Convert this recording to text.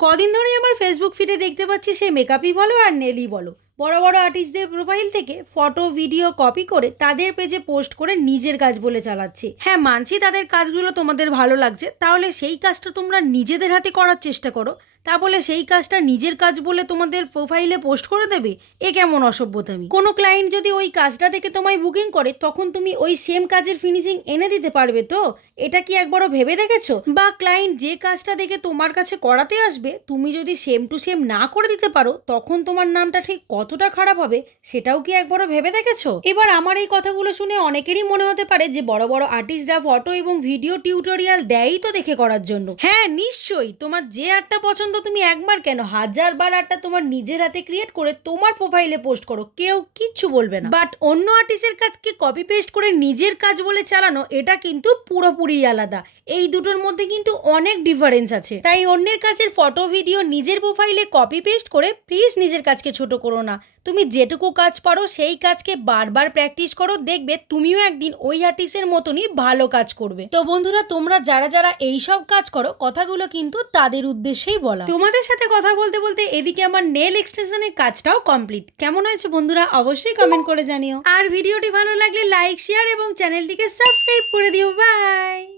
কদিন ধরেই আমার ফেসবুক ফিডে দেখতে পাচ্ছি সে মেকআপই বলো আর নেলই বলো, বড় বড় আর্টিস্টদের প্রোফাইল থেকে ফটো ভিডিও কপি করে তাদের পেজে পোস্ট করে নিজের কাজ বলে চালাচ্ছে। হ্যাঁ, মানছি তাদের কাজগুলো তোমাদের ভালো লাগছে, তাহলে সেই কাজটা তোমরা নিজেদের হাতে করার চেষ্টা করো। তা বলে সেই কাজটা নিজের কাজ বলে তোমাদের প্রোফাইলে পোস্ট করে দেবে, এ কেমন অসভ্যতামি। কোনো ক্লায়েন্ট যদি ওই কাজটা থেকে তোমায় বুকিং করে, তখন তুমি ওই সেম কাজের ফিনিশিং এনে দিতে পারবে তো? এটা কি একবারও ভেবে দেখেছো? বা ক্লায়েন্ট যে কাজটা দেখে তোমার কাছে করাতে আসবে, তুমি যদি সেম টু সেম না করে দিতে পারো, তখন তোমার নামটা ঠিক কতটা খারাপ হবে সেটাও কি একবারও ভেবে দেখেছো? এবার আমার এই কথাগুলো শুনে অনেকেরই মনে হতে পারে যে বড় বড় আর্টিস্টরা ফটো এবং ভিডিও টিউটোরিয়াল দেয়ই তো দেখে করার জন্য। হ্যাঁ, নিশ্চয়ই। তোমার যে আর্টটা পছন্দ তুমি একবার কেন 1000বার আর্টটা তোমার নিজের হাতে ক্রিয়েট করে তোমার প্রোফাইলে পোস্ট করো, কেউ কিচ্ছু বলবে না। বাট অন্য আর্টিস্টের কাজকে কপি পেস্ট করে নিজের কাজ বলে চালানো, এটা কিন্তু পুরোপুরি আলাদা। এই দুটোর মধ্যে কিন্তু অনেক ডিফারেন্স আছে। তাই অন্যের কাজের ফটো ভিডিও নিজের প্রোফাইলে কপি পেস্ট করে প্লিজ নিজের কাজকে ছোট করো না। তুমি যেটুকু কাজ পারো সেই কাজকে বারবার প্র্যাকটিস করো, দেখবে তুমিও একদিন ওই আর্টিস্টের মতনই ভালো কাজ করবে। তো বন্ধুরা, তোমরা যারা যারা এইসব কাজ করো, কথাগুলো কিন্তু তাদের উদ্দেশ্যেই বলা। তোমাদের সাথে কথা বলতে বলতে এদিকে আমার নেল এক্সটেনশনের কাজটাও কমপ্লিট। কেমন হয়েছে বন্ধুরা, অবশ্যই কমেন্ট করে জানিও। আর ভিডিওটি ভালো লাগলে লাইক, শেয়ার এবং চ্যানেলটিকে সাবস্ক্রাইব করে দিও। বাই।